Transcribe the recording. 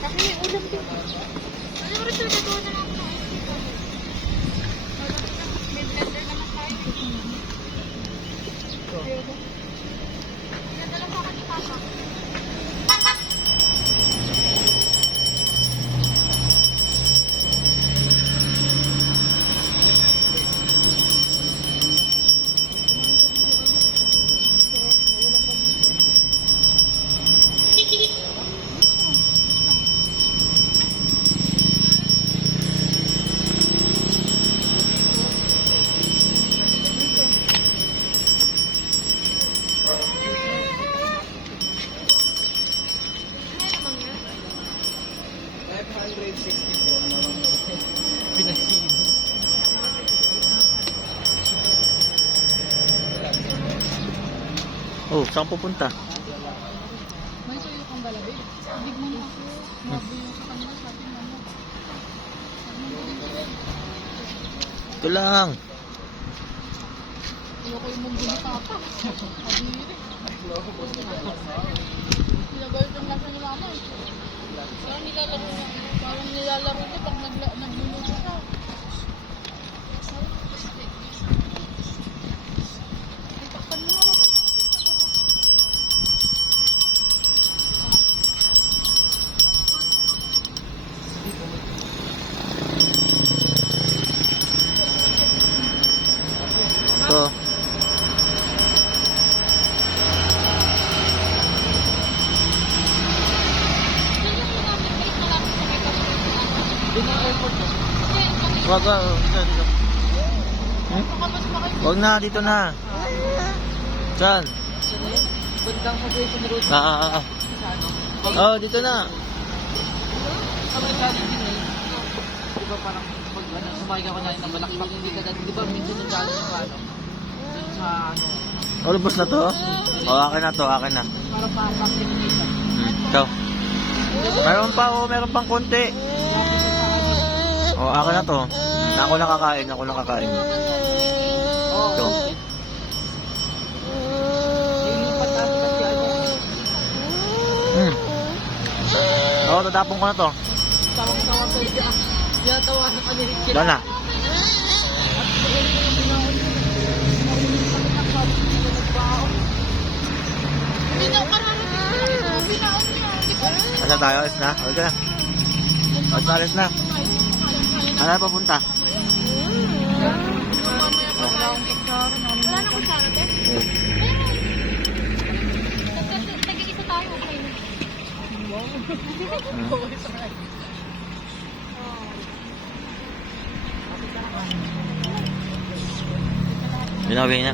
Kasi may ulam din. Ano mo rin ito, nagawa na lang ako. May blender naman tayo. Ayoko. Ganda lang sa akin ni Papa. Oh, saan pupunta? May suyo kang galabi. Big mo na ako. Mabuyo sa kanila sa ating ano. Ito lang. Ayoko yung munggo ni Papa. Kabiri. Pinagalit ang lasa ni Mama eh. Parang nilalaro niya. Parang nilalaro niya pag nagluluto siya. Itakpan mo nga. Ito. Wag, dito. Wag na, dito na. Saan? Oh, dito na. Diba parang pag sumakay ka na ng balakpak, hindi ka dati, di ba minsan yung gano'n yung ano, dun sa ano, Oh, lubos na to? Oh, akin na to, akin na. parang pa-vaccination. Ito. Meron pa, oh, meron pang konti. Oh, akin na to. Ako nakakain, ako nakakain. Ito. Nilipat natin kasi ano, Oh, tatapon ko na to. tawang-tawa sa siya. Tawa na kanila sila. Doon na. Hindi na karami. Pinaon niya. Hindi ko alam. Asa tayo? Alis na? Alis na. Alis na. Ano na papunta? Wala na kutsara, te? Eh. Nag-iisa tayo, okay na. Binawi na.